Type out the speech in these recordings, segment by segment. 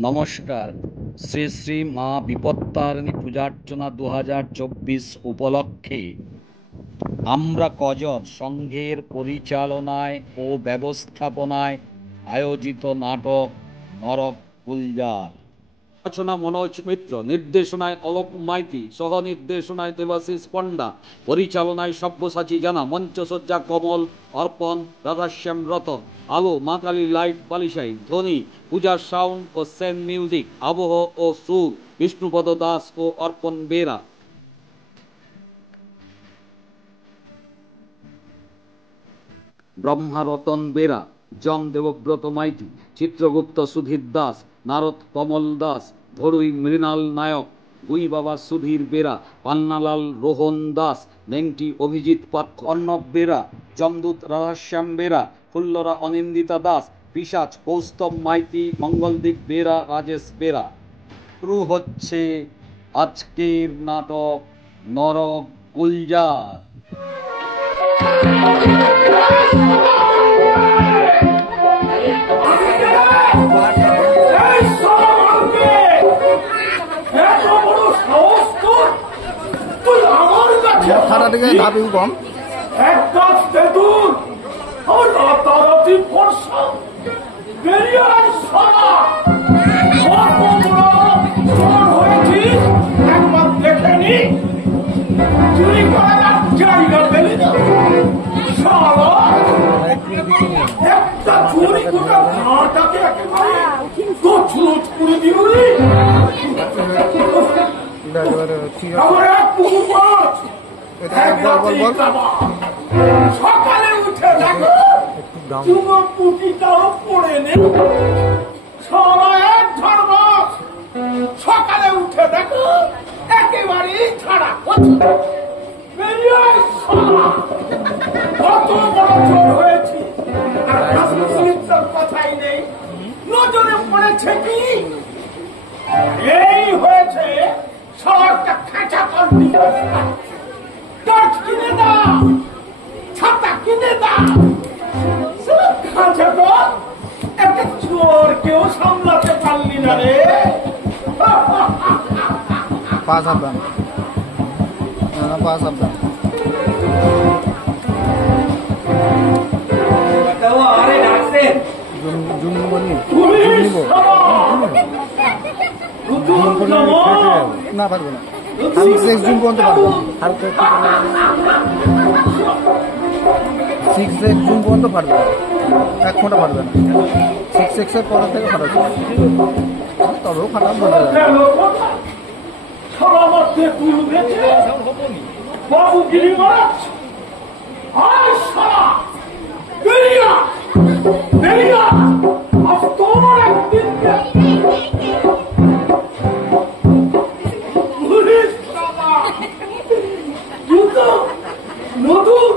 নমস্কার। শ্রী শ্রী মা বিপত্তারিণী পূজার্চনা 2024 উপলক্ষে আমরা কজন সংঘের পরিচালনায় ও ব্যবস্থাপনায় আয়োজিত নাটক নরক গুলজার, রচনা মনোজ মিত্র, নির্দেশনায় অলোক মাইতি, সহ নির্দেশনায় দেবাশিস পণ্ডা, পরিচালনায় সব্যসাচী জানা, মঞ্চসজ্জা কমল, অর্পণ, রাধাশ্যাম রতন, আলো মা কালী লাইট বালিশাই, ধ্বনি পূজার সাউন্ড ও সেন মিউজিক, আবহ ও সুর বিষ্ণুপদ দাস ও অর্পণ বেরা। ব্রহ্মা রতন বেরা, জং দেবব্রত মাইতি, চিত্রগুপ্ত সুধীর দাস, নারদ কমল দাস, ধরুই মৃণাল নায়ক, গুই বাবা সুধীর বেরা, পান্নালাল রোহন দাস, নেংটি অভিজিৎ পাত্র, অর্ণব বেরা, যমদূত রাধাশ্যাম বেরা, ফুল্লরা অনিন্দিতা দাস, পিশাচ কৌস্তব মাইতি, মঙ্গলদীপ বেরা, রাজেশ বেরা। শুরু হচ্ছে আজকের নাটক নরক গুলজার। থানা থেকে ধাপেও কম এক গাছ তেঁতুল আর রাতারাতি বর্ষা বেরিয়ে আয় সারা হয়েছিস একবার দেখে নি চুরি করার জায়গা পেলি না সারা একটা চুরি গোটা ঘাটাকে একেবারে তছনছ করে দিবি আমার এক পুকুর মাছ সকালে উঠে দেখো চুমো পুটিটাও পড়ে নে সারা এক ঝড় মাছ সকালে উঠে দেখো একেবারেই ছাড়া বেরিয়ে কত বড় চোর হয়েছি আর কথাই নেই নজরে পড়েছে কি এই হয়েছে সরকার খাঁচা করবি কাঠ কিনে দাও ছাতা কিনে দাও খাঁচা কর একটা চোর কেউ সামলাতে পারলি না রে পাঁচ আপনার পাঁচ আপনার আরে ডাকছেন না পারবো না আমি 6 জুন পর্যন্ত পারবো হালকা 6 জুন পর্যন্ত পারবো 1 ঘন্টা পারবে না 6 এর পর থেকে ফাটাচ্ছে তবেও ফাটা বন্ধ যাবে বাবু গিরি মাছ আয় সারা বেরিয়া বেরিয়া আজ তোমার একদিন নতুন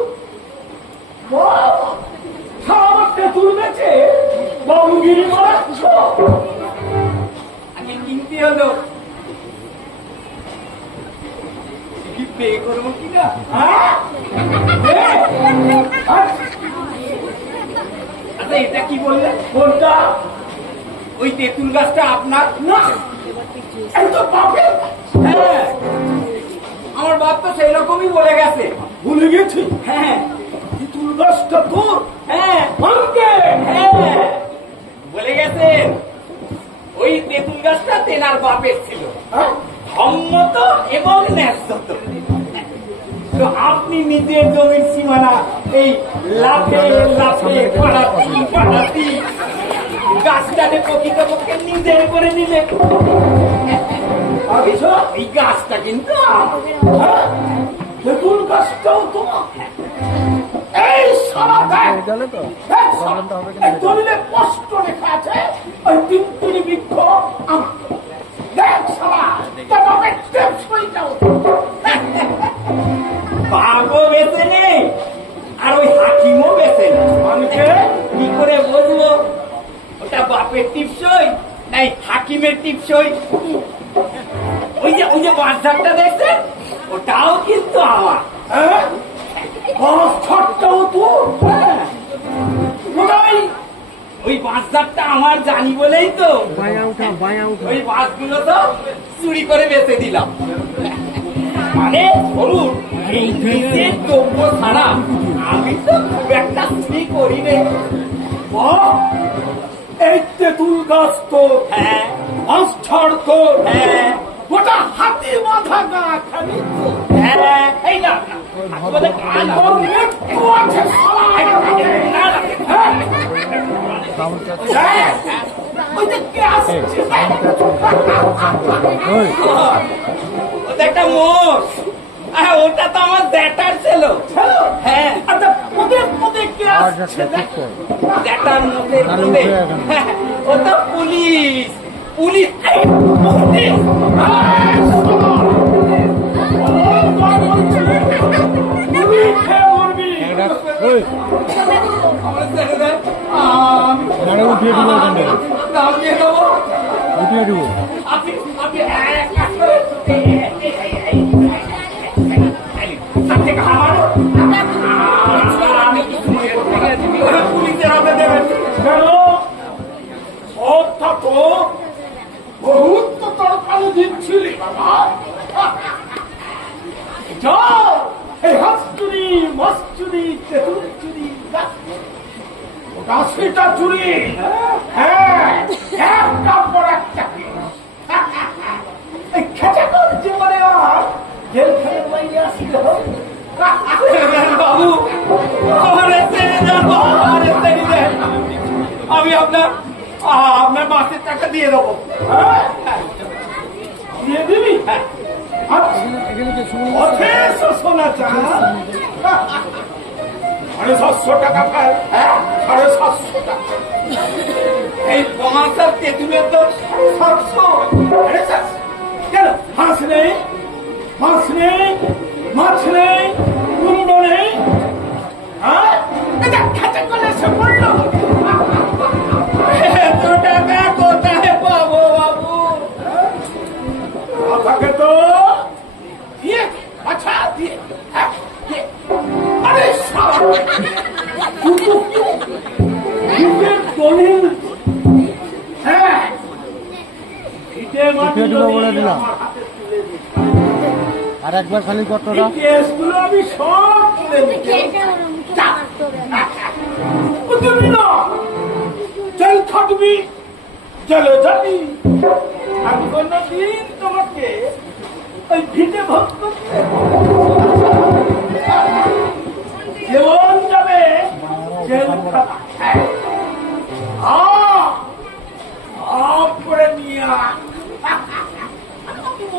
আমার তেঁতুল বেছে বাবুগিরি মারাচ্ছ আগে কিনতে হলো কি পে করবো কিনা আচ্ছা এটা কি বললে কোনটা ওই তেঁতুল গাছটা আপনার না একদম বাপের হ্যাঁ আমার বাপ তো সেই রকমই বলে গেছে ভুলে গেছি হ্যাঁ তেঁতুল গাছটা তোর হ্যাঁ হ্যাঁ বলে গেছেন ওই তেঁতুল গাছটা তেনার বাপের ছিল সম্মত এবং ন্যায্য তো আপনি নিজের জমির সীমানা এই লাফে লাফে পাড়াতি গাছটাকে প্রকৃতপক্ষে নিজের করে নিলে এই গাছটা কিন্তু তেঁতুল গাছটাও তোমার এই সারা দলিলে স্পষ্ট লেখা আছে ওই তিনটি বৃক্ষ আমার দেখ সারা বাঘও বেঁচে নেই আর ওই হাকিমও বেঁচে নেই মানুষকে কি করে বলবো ওটা বাপের টিপসই নাই হাকিমের টিপসই ওই যে বাচ্চাটা দেখছেন ওটাও কিন্তু আমার ছটটাও তো ওই বাচ্চাটা আমার জানি বলেই তো ওই মাছগুলো তো চুরি করে বেঁচে দিলাম। মানে ধরুন এই বিশেষ দ্রব্য ছাড়া আমি তো খুব একটা চুরি করি রে। এই তেঁতুল গাছ তো, হ্যাঁ মাছ ছাড় তো, হ্যাঁ গোটা হাতি মাথা গা খালি তো। হ্যাঁ এই না বলে কাল তোর মৃত্যু আছে শালা। হ্যাঁ? ওই যে কে আসছে? ওটা একটা মোষ। ওটা তো আমার ব্যাটার ছিল। হ্যাঁ আচ্ছা, ওদের কে আসছে? ব্যাটার মধ্যে ও তো পুলিশ। পুলিশ এই পুলিশ! এই শালা! পুলিশ খেয়ে মরবি। আমার ছেড়ে দেন। উঠিয়ে দিব ওখানে, দাম দিয়ে দেবো। উঠিয়ে দিব। আপনি এক কাজ করেন। তার থেকে আমার আমি পুলিশের হাতে দেবেন। কেন? সবটা তো বহুত তো তরকারি দিচ্ছিলি বাবা। যাও, এই হাঁস চুরি, মাছ চুরি, তেঁতুল চুরি, ওটা সেটা চুরি। হ্যাঁ, একটার পর একটা। এই খেটে কর জীবনে আর জেল খেলে বাইরে আসতে হবে। বাবু আমারে ছেড়ে দেন, আমারে ছেড়ে দেন। আমি আপনার মাসের টাকা দিয়ে দেবো। দিয়ে দিবি? অথেস সোনা চান। 750 টাকা পায়। 750 টাকা। এই কমাসার তেঁতুলের তো 750। কেন হাঁস নেই, মাছ নেই, মাছ নেই, কুমড়ো নেই? হ্যাঁ, এটা খেতে করে সে বললো। এত টাকা কোথায় পাবো বাবু? থাকে তো দিয়ে, আচ্ছা দিয়ে। আরে শালা, ইটের দলিল। হ্যাঁ, ইটের মাটি উঠিয়ে দিব বলে যদি দিলাম। আমার হাতে তুলে দিত, আর একবার খালি কতটা এই কেসগুলো আমি সব তুলে নিতাম। বুঝলি না? জেল খাটবি, জেলে যাবি। আমি কোনদিন তোমাকে ওই ভিটে ভোগ করতে জীবন যাবে জেল খাটা। করে নিয়ে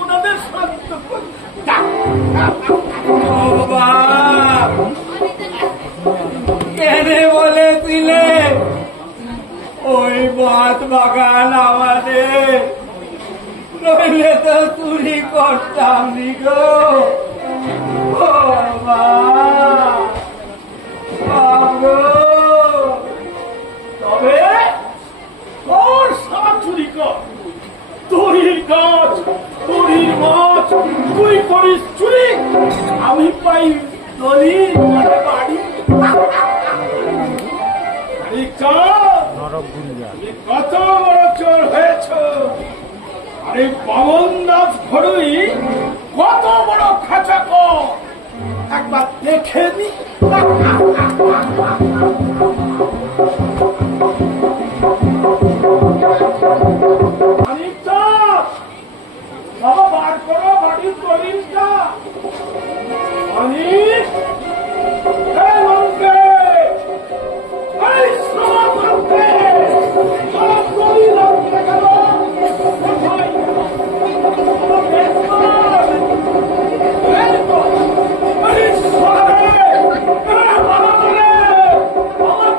ওনাদের শান্ত করি। বাবা কেন বলেছিলে ওই মাছ বাগান আমাদের, নইলে তো চুরি করতাম নি গো। ও বাবা, তবে তোর সারা চুরি কর, তরির গাছ, তরির মাছ, তুই করিস চুরি, আমি পাই দলিল বাড়ি। কত বড় চোর হয়েছ! আরে বামন দাস ঘড়ুই কত বড় খাঁচাকর একবার দেখে নি। বাবা বার করো বাড়ির দলিলটা। অনিক, এই মন্ত্রে, এই সব মন্ত্রে, সব দলিল আনতে গেল। কোথায়? আমার বেতন। এই তো, এই সরে, এই বাবা বলে, আমার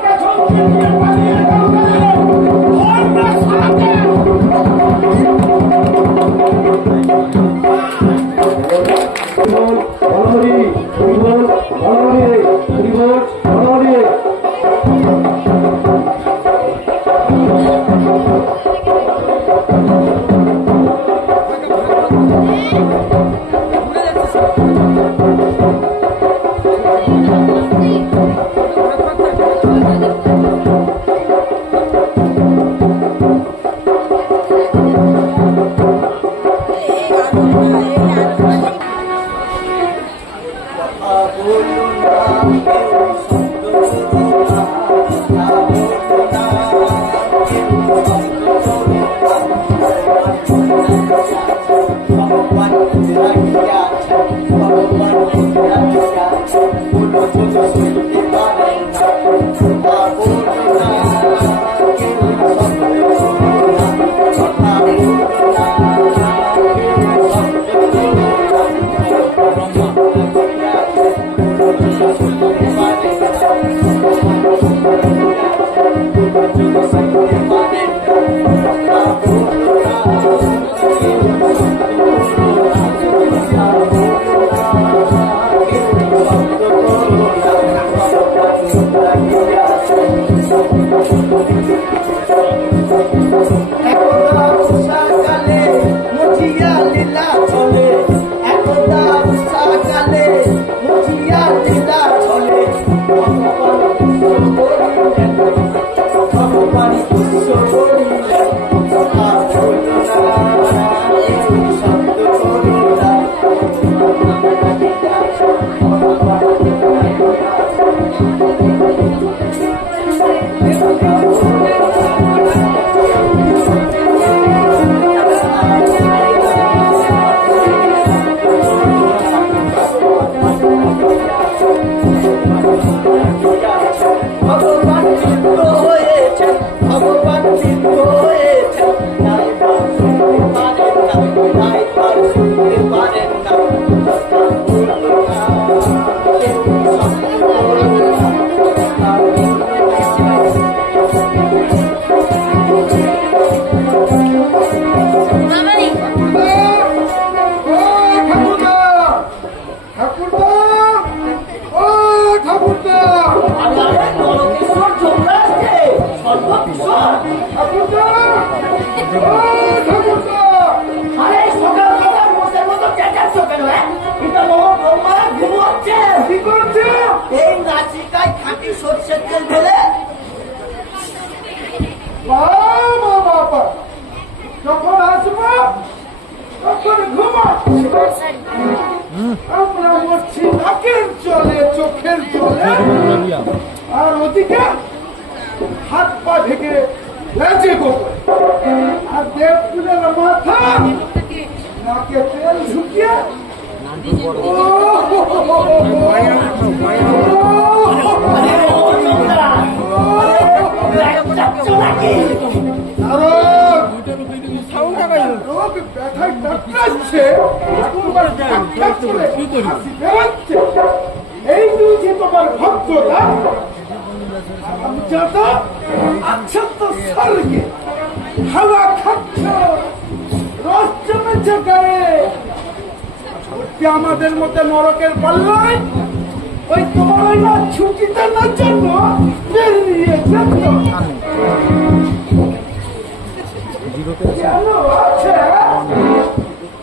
আরে সকালবেলা মোষের মতো চেঁচাচ্ছ কেন? এটা বাবা বৌমারা ঘুমোচ্ছে। কি করছে? এই নাচিকায় খাঁটি সর্ষের তেল ঢেলে। বাবা বাবা, যখন আসবো তখন ঘুমাচ্ছি। আমরা মরছি নাকের জলে, চোখের জলে, আর ওদিকে হাত পা ঢেকে লেজে গোবর, আর দেব ফুলের মাথা নাকে তেল ঝুঁকিয়ে ব্যথায় টাকরাচ্ছে, এই বুঝি তোমার ভক্তরা। আচ্ছা তো স্বর্গে হাওয়া খাচ্ছ, রস জমেছে গায়ে, আমাদের মধ্যে নরকের পাল্লায় ওই তোমার ওই না ছুটিতে না জন্য বেরিয়ে যেত। কেন আছে?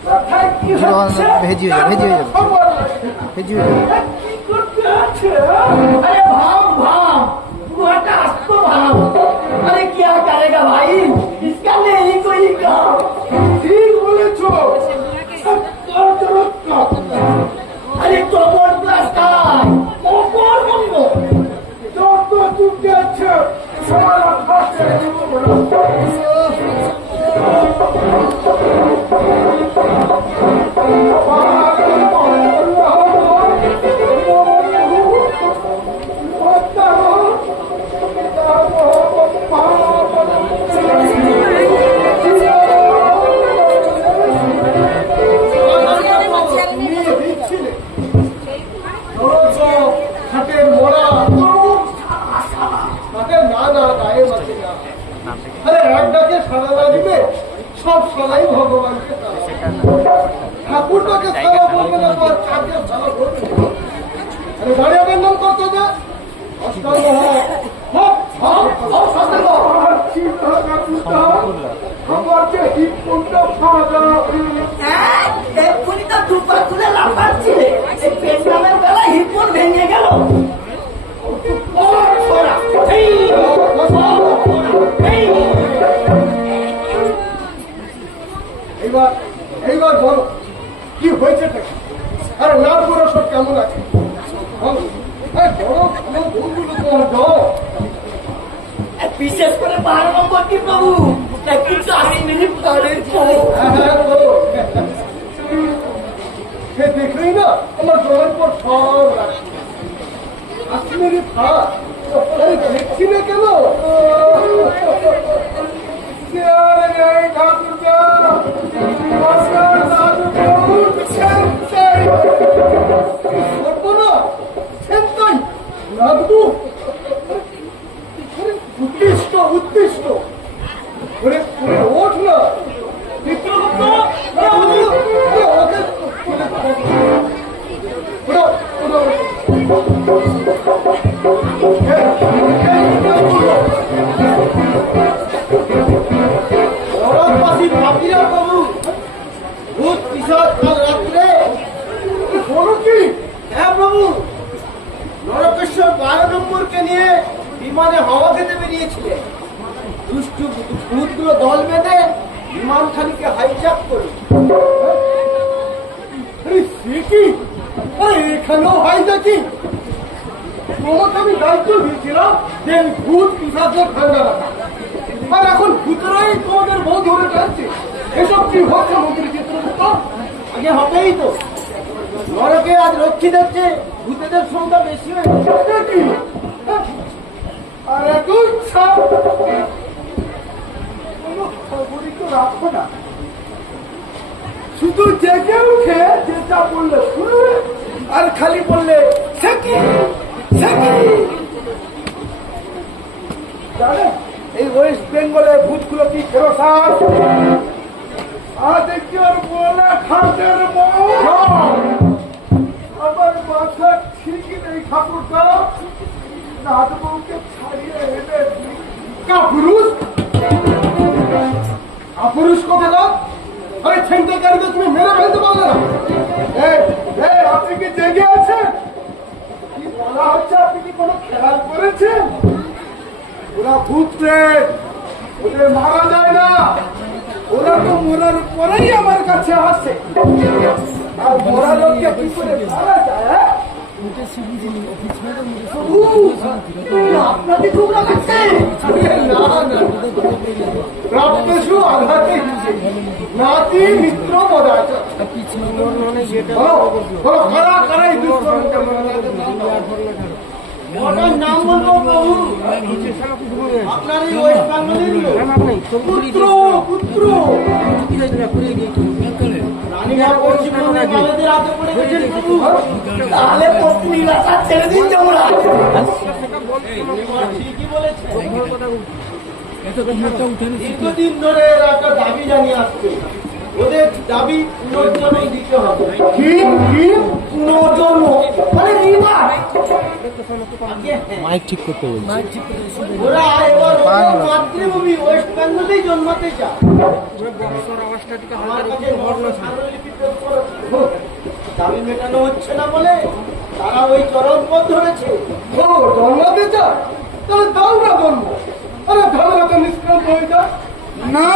কোথায় কি হচ্ছে? ভেজি হয়ে যাবে, খবর ভেজি হয়ে যাবে। কি করতে আছে? अरे भाम भाम बुआटा असतो भाम। अरे क्या करेगा भाई, इसका नहीं कोई काम। ঠিক বলেছ। अरे तो बोल प्लास्टार ओ बोल बंगो। যত চুপে আছে সারা ভাষা হাটের মোড়া তাকে না না গায়ে বাঁচে না। আরে এক ডাকে সারা লাগবে, সব সালাই ভগবানকে ঠাকুরটাকে সারা বলবে না, তোমার চাকে সারা বলবে। আরে গাড়ি আবেদন করতে দে আমাকে হিপটা ফাঁদা এক্ষুনি তো দুপা তুলে লাফাচ্ছিলে, এই পেট্রামের বেলা হিপন ভেঙে গেল। এইবার এইবার বলো কি হয়েছে? আরে নাচ বড় সব কেমন আছে? বিশেষ করে 12 নম্বর কি প্রভু একটু 10 মিনিট পরে সে দেখলেই না আমার জলের পর সব রাখছে। 10 মিনিট দেখছি না কেন? উদ্দিষ্ট উদ্দিষ্ট ওরে ওঠ না চিত্রগুপ্ত, প্রভু ভূত পিসাচ কাল রাত্রে। বলো কি? হ্যাঁ প্রভু, নরকেশ্বর 12 নম্বরকে নিয়ে বিমানে হাওয়া খেতে বেরিয়েছিলেন। দুষ্টু ভূতগুলো দল বেঁধে বিমানখানিকে হাইজ্যাক করে। সে কি? এখানেও হয় নাকি? তোমাকে আমি দায়িত্ব দিয়েছিলাম যে ভূত পিশাচের ঠান্ডা রাখা, আর এখন ভূতরাই তোমাদের বউ ধরে টানছে। এসব কি হচ্ছে মন্ত্রী চিত্রগুপ্ত? আগে হবেই তো, নরকে আজ রক্ষী দেখছে ভূতেদের সংখ্যা বেশি হয়ে গেছে। কি? আর এখন কোনো খবরই তো রাখো না, শুধু জেগে উঠে যেটা বললে শুনলে আর খালি বললে জানেন এই ওয়েস্ট বেঙ্গলে ভূতগুলো কি ফেরোসার? আজ একটি আর বলে খাটের আমার মাথা ঠিকই নেই ঠাকুরটা। রাজবউকে ছাড়িয়ে এনে কাপুরুষ কাপুরুষ কথা না, আরে ছিনতাইকারীদের তুমি মেরে ফেলতে পারলে না? আপনি কি জেগে আছেন? কি বলা হচ্ছে আপনি কি কোনো খেয়াল করেছেন? ওরা ভূত প্রেত, ওদের মারা যায় না, ওরা তো মরার পরেই আমার কাছে আসে। আর মরা লোককে কি করে মারা যায়? হ্যাঁ? আপনাকে খুব রাখাচ্ছে প্রাপ্তেশু আঘাতে নাতি মিত্র পদার্থ। কারা কারা এই দুষ্কর্মটা ওটার নাম বলবো প্রভু? আপনার এই ওয়েস্ট বেঙ্গলের পুত্র পুত্র রানীঘাট পশ্চিমবঙ্গের বালেদের হাতে পড়ে গেছেন প্রভু। তাহলে পত্নী রাখা ছেড়ে দিন তোমরা। ঠিকই বলেছে। দীর্ঘদিন ধরে এরা একটা দাবি জানিয়ে আসছে, ওদের দাবি পুনর্জন্ম দিতে হবে। কি কি পুনর্জন্ম? মানে মাইক ঠিক করতে বলছি। ওরা এবার মাতৃভূমি ওয়েস্ট বেঙ্গলেই জন্মাতে চায়। আমার কাছে দাবি মেটানো হচ্ছে না বলে তারা ওই চরম পথ ধরেছে। জন্মাতে চায় তাহলে দাও না জন্ম। আরে ঝামেলা তো নিষ্ক্রান্ত হয়ে যায় না।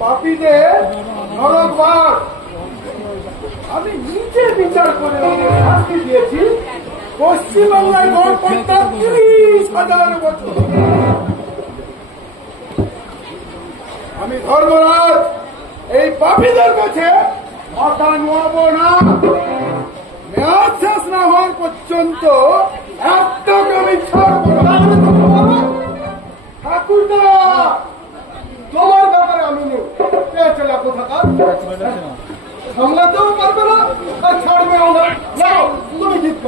পাপীদের নরকবাস আমি নিজে বিচার করে ওদের শাস্তি দিয়েছি। পশ্চিমবাংলায় গড়পড়তা 30,000 বছর। আমি ধর্মরাজ এই পাপীদের কাছে মাথা নোয়াবো না। মেয়াদ শেষ না হওয়ার পর্যন্ত একটাকে আমি ছাড়বো না। ঠাকুরদা তোমার ব্যাপারে আমি নেই। চলে কোথাকার সামলাতেও পারবে না আর ছাড়বেও না। যাও তুমি জিত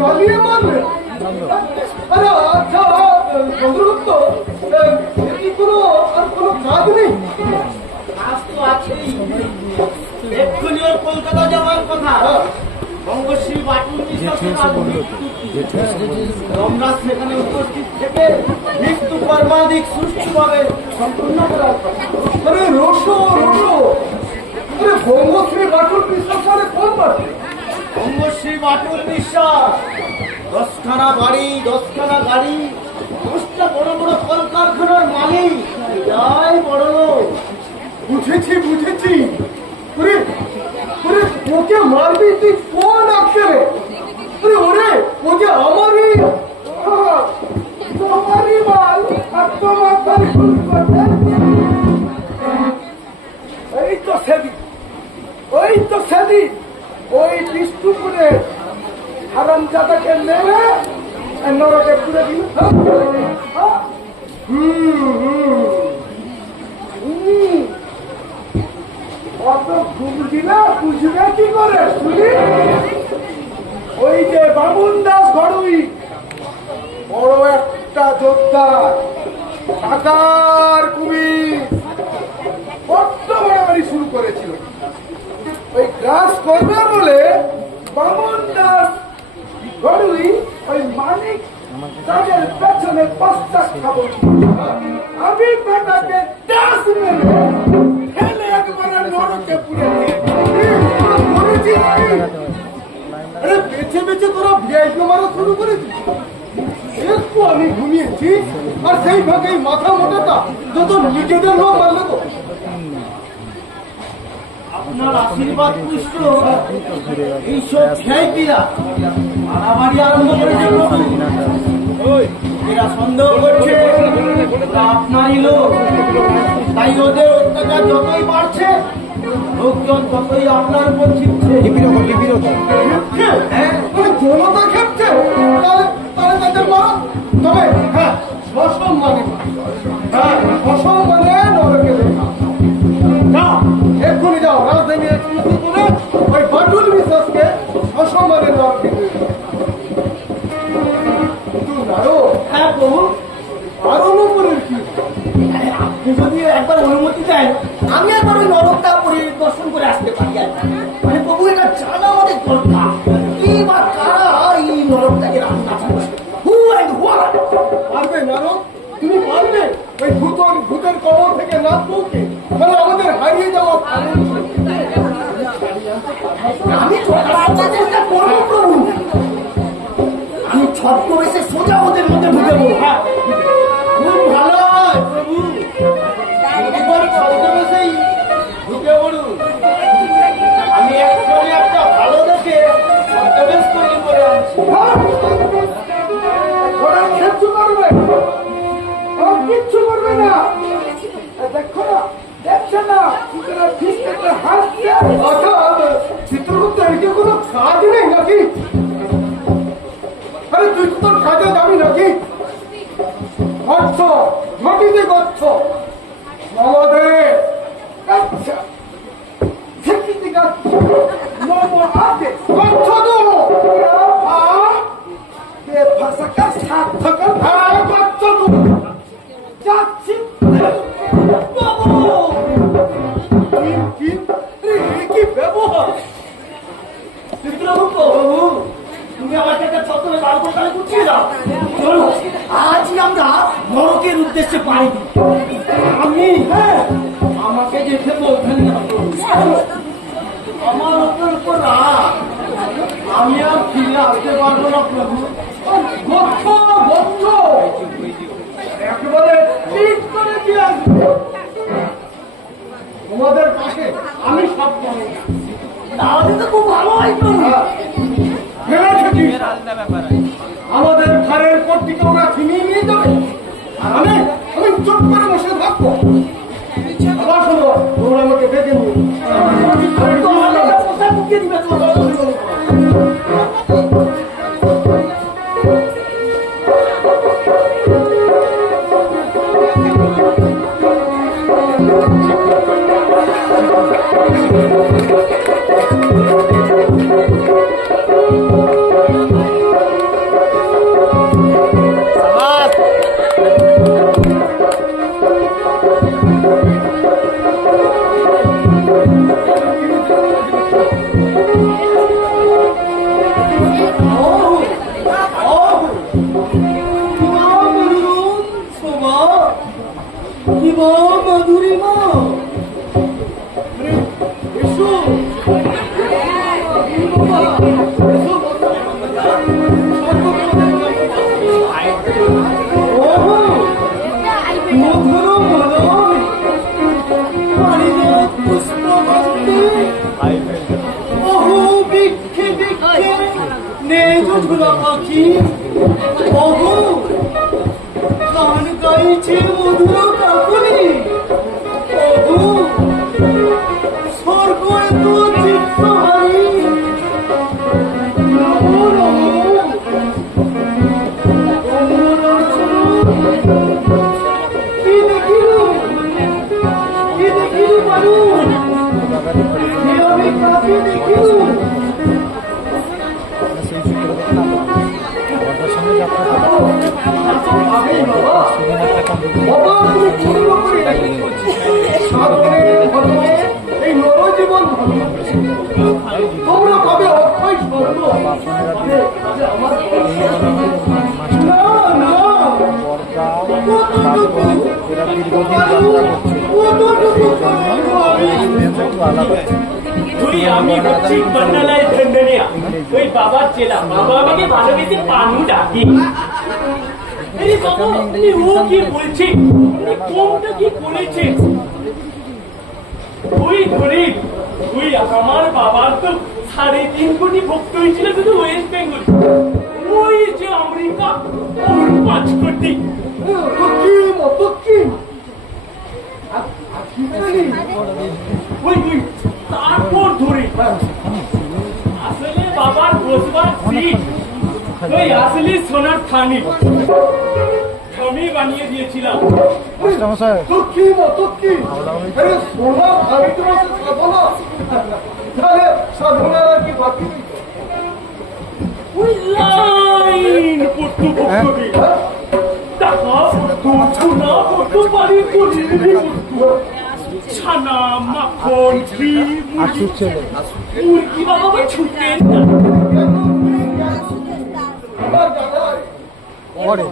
জ্বলিয়ে মারবে। আরে আচ্ছা চন্দ্রগুপ্ত, কোনো আর কোনো কাজ নেই? কাজ তো আছেই। এক্ষুনি ওর কলকাতা যাওয়ার কথা। বঙ্গশ্রী বাটুল রমরাজ সেখানে উপস্থিত থেকে মৃত্যু কর্মাধিক সুষ্ঠুভাবে সম্পূর্ণ করার কথা। আরে রোশো রোশো, আরে বঙ্গশ্রী বাটুল বিশ্বাস মানে কোন বাড়ি? বঙ্গশ্রী বাটুল বিশ্বাস 10খানা বাড়ি, 10খানা গাড়ি, 10টা বড় বড় কলকারখানার মালিক। যাই বড় লোক। বুঝেছি বুঝেছি। ওকে মারবি তুই কোন আক্ষেপে? ওরে ও যে আমারই তোমারই মাল আর তোমার ভুল করতে। এই তো সেদিন ওই বিষ্ণুপুরে হারামজাদাকে মেরে নরকে পুরে দিল। অত ঘুম দিলে বুঝবে কি করে শুনি? ওই যে বামুন দাস ঘড়ুই বড় একটা যোদ্ধা, টাকার কুমির, বড্ড বাড়াবাড়ি শুরু করেছিল। ওই গ্রাস করবে বলে বামুন দাস ঘড়ুই ওই মানিক তাদের পেছনে পশ্চাৎ খাবো। আমি বেটাকে দাস মেরে ফেলে একবারে নরকে পুড়ে দিয়ে আরে বেছে বেছে তোরা ভিআইপি মারা শুরু করেছিস। একটু আমি ঘুমিয়েছি আর সেই ভাগে মাথা মোটাটা যত নিজেদের লোক মারলে তো। আপনার আশীর্বাদ পুষ্ট এইসব ভিআইপিরা মারামারি আরম্ভ করেছে। এরা সন্দেহ করছে আপনারই লোক, তাই ওদের অত্যাচার যতই বাড়ছে লোকজন ততই আপনার উপর ছিপছে। ক্ষমতা খেপছে তাহলে তাদের মারা। তবে হ্যাঁ সসম্মানে নরকে যাও, এক্ষুনি যাও রাজধানী করে ওই বাটুল বিশ্বাসকে সসম্মানে নরকে। হ্যাঁ প্রভু, আরো নম্বরের কি? আপনি যদি একবার অনুমতি দেন আমি একবার ওই নরকটা পরিদর্শন করে আসতে পারি। মানে প্রভু এটা জানা আমাদের দরকার, কি বা কারা এই নরকটাকে রান্না Who and what? পারবে নারদ, তুমি পারবে ওই ভূতের কবর থেকে নাথ বউকে, মানে আমাদের হারিয়ে যাওয়া কারণ? আমি চেষ্টা করবো প্রভু, আমি ছদ্মবেশে সোজা ওদের মধ্যে ঢুকে পড়ব। খুব ভালো হয় প্রভু, এবার ছদ্মবেশেই ঢুকে পড়ুন। আমি একজনে একটা ভালো দেখে ছদ্মবেশ তৈরি করে আনছি। ওরা কিচ্ছু করবে, ওরা কিচ্ছু করবে না। দেখো না, দেখছে না ঠিক একটা হাসছে। চিত্রগুপ্ত এদিকে কোনো কাজ নেই নাকি? আরে তুই তো তোর কাজে যাবি নাকি? গচ্ছ ঘটিতে গচ্ছ আমাদের আচ্ছা ঠিকই গচ্ছ নম আছে গচ্ছ তো ভাষাটা সার্থক গচ্ছ তো যাচ্ছি। কি ব্যবহার চিত্রগুপ্ত বাবু, তুমি আমাকে একটা ছত্রে বার করে গুছিয়ে দাও। চলো আজই আমরা নরকের উদ্দেশ্যে পাই। আমি আমাকে যেতে বলবেন না, আমার উপর রাগ, আমি আর ফিরে আসতে পারবো না প্রভু। গচ্ছ গচ্ছ একেবারে ঠিক করে দিয়ে আসবো তোমাদের পাশে। আমি সব জানি, তাহলে তো খুব ভালো হয় প্রভু। আমাদের ঘরের কর্তৃকে ওরা ছিনিয়ে নিয়ে যাবে, আর আমি চুপ করে বসে থাকবো। আবার শোনো, তোমরা আমাকে দেখে নিও। আমি হচ্ছি কন্যালয় ধন্যনিয়া, ওই বাবার চেলা। বাবা আমাকে ভালোবেসে পানু ডাকি। ও কি বলছে, কোনটা কি করেছে? ওই গরিব, ওই আমার বাবার তো 3.5 কোটি ভক্ত হয়েছিল শুধু ওয়েস্ট বেঙ্গল। ওই যে আমেরিকা, ওর 5 কোটি। তারপর ধরে আসলে বাবার বসবার সিট ওই আসলে সোনার থানি আমি বানিয়ে দিয়েছিলাম। ছানা মাখন ঘি মুরগি বাবা ছুটেন না। পরে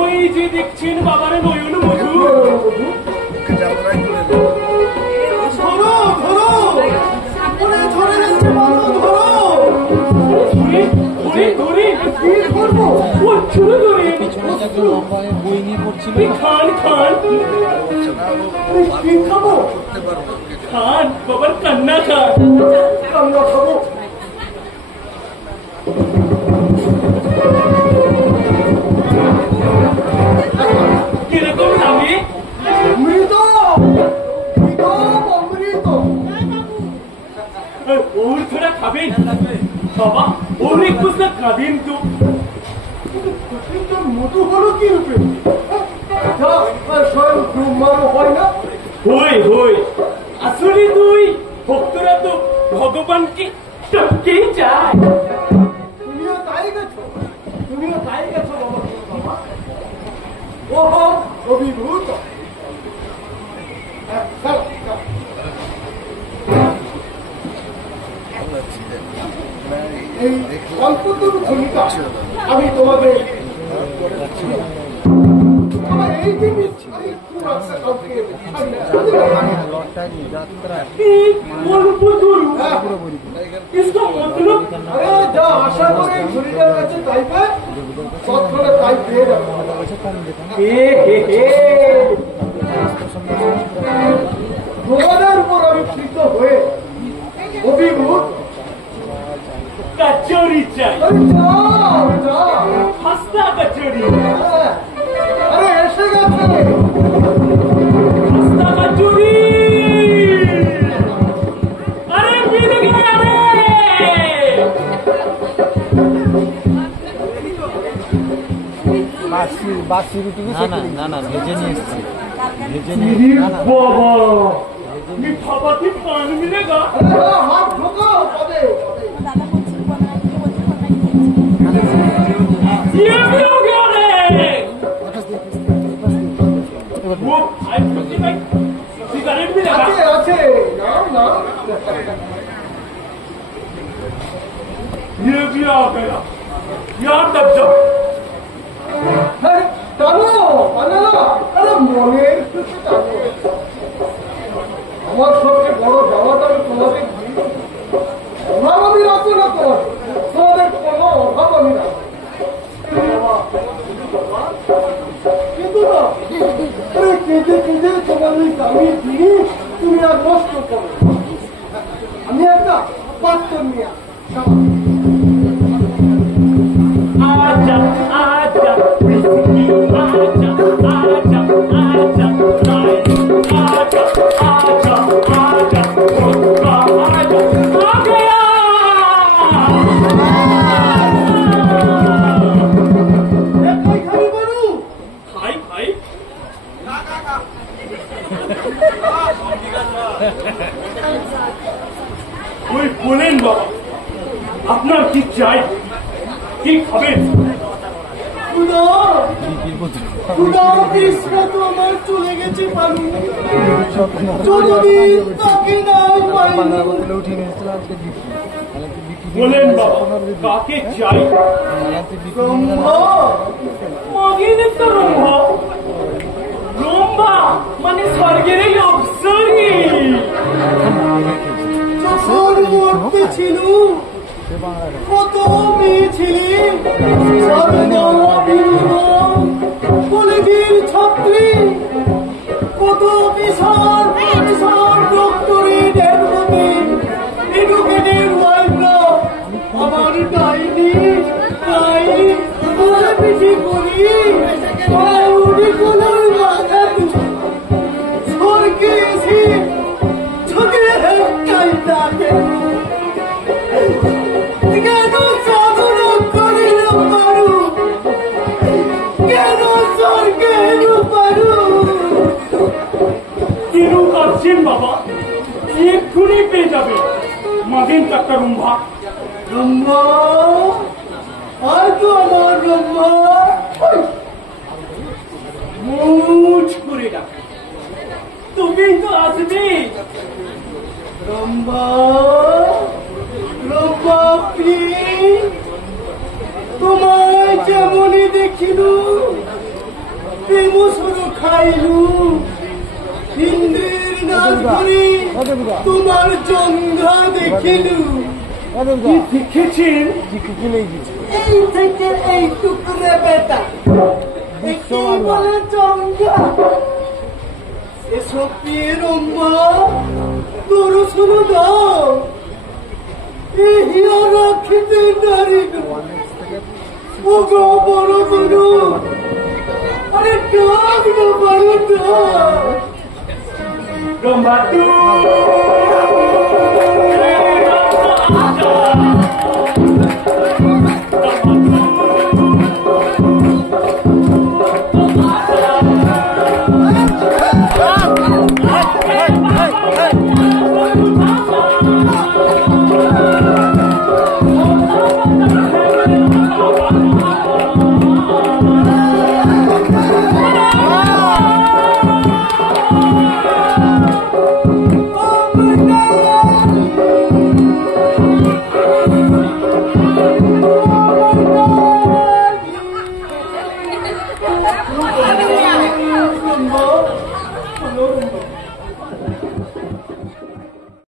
ওই যে দেখছেন বাবারে নয়ন মধু, ধরো ধরো ধরে ধরে যাচ্ছে মারো ধরো ধরে ধরে কি করবো ও চুরে ধরে বই নিয়ে পড়ছিল খান খান কি খাবো খান বাবার কান্না খান। আমরা খাবো কিরকম লাগে? অমৃত অমৃত ওর থোড়া খাবেন বাবা? ওর একটু খাবেন তো। মধু হলো কি রূপে স্বয়ং ব্রহ্মারও হয় না হই হই, আসলে তুই ভক্তরা তো ভগবানকে টপকেই যায়। তুমিও তাই গেছো বাবা ওহো অভিভূত এই অল্পটুকু ভূমিকা আমি তোমাদের এই জিনিস আমি খুব আশা কাউকে এই অল্প ধরু, इसका मतलब আরে যা আশা করে ঝুড়িটার কাছে চাইবে তৎক্ষণে তাই পেয়ে যাবে তোমাদের উপর আমি ক্ষিপ্ত হয়ে অভিভূত कचौरी चाहिए, আরে যাও যাও खस्ता कचौरी, আরে এসে গেছে खस्ता कचौरी। अरे मिल गया रे। বাসি রুটি না না ভেজে নিয়ে এসছি बाबा मीठा पाती पान मिलेगा? আরে হাত ঢোকাও পদে ये भी हो गया रे। वो भाई सिगरेट भी लगा। আছে আছে নাও নাও ये भी आ गया यार, दब जा। হ্যাঁ টানো বানালো আরে মনের খুশি টানো আমার সবচেয়ে বড় দাওয়াত আমি তোমাদের দিই অভাব আমি রাখবো না তোমাদের কোনো অভাব আমি রাখবো কিন্তু না আরে কেঁদে কেঁদে তোমাদের দামি জিনিস তুমি আর নষ্ট করো আমি একটা পাত্র নিয়ে आजा आजा विस्की, आजा आजा आजा लाए, आजा आजा आजा मुक्का आजा आ गया। খাই খাই বলু भाई भाई ওই বলেন বাবা, আপনার কি চাই, কি খাবেন? তো আমার চলে গেছে পালু যতদিন তাকে নাই পাইনি উঠে নিয়েছিলাম বলেন বাবা, কাকে চাই? মাগিয়ে দেখতে রম্ভা, রম্ভা মানে স্বর্গের এই অপ্সরী। যখন মরতে ছিল কত মেয়ে ছিলি কলেজের ছাত্রী কত বিশাল বিশাল ডক্টরেট এডুকেটেড ওয়াইফরা আমার ডাইনি ডাইনি আমার পিঠে করি উড়ি কলার মাথা স্বর্গে এসে ঝুঁকে একটাই ডাকে কেন সাধনা করিলাম পারু কেন স্বর্গে পারু কিরু কাচ্ছেন বাবা, এক্ষুনি পেয়ে যাবে মাগেন চাক্কা রুম্ভা। ব্রহ্মা আর তো আমার ব্রহ্মা মুচ করে ডাকে, তুমি তো আসবে। ব্রহ্মা ব্রহ্মা প্লিজ পাইলু ইন্দ্রের নাচ করি তোমার জঙ্ঘা দেখিলু কি শিখেছেন এই থেকে এই টুকরে বেটা একেই বলে জঙ্ঘা এসব পেয়ে রম্মা তোর শুনো দাও এই হিয়া রাখিতে নারিল ও গো বড় বড় আরে ডাক না বড় ডাক রম্মা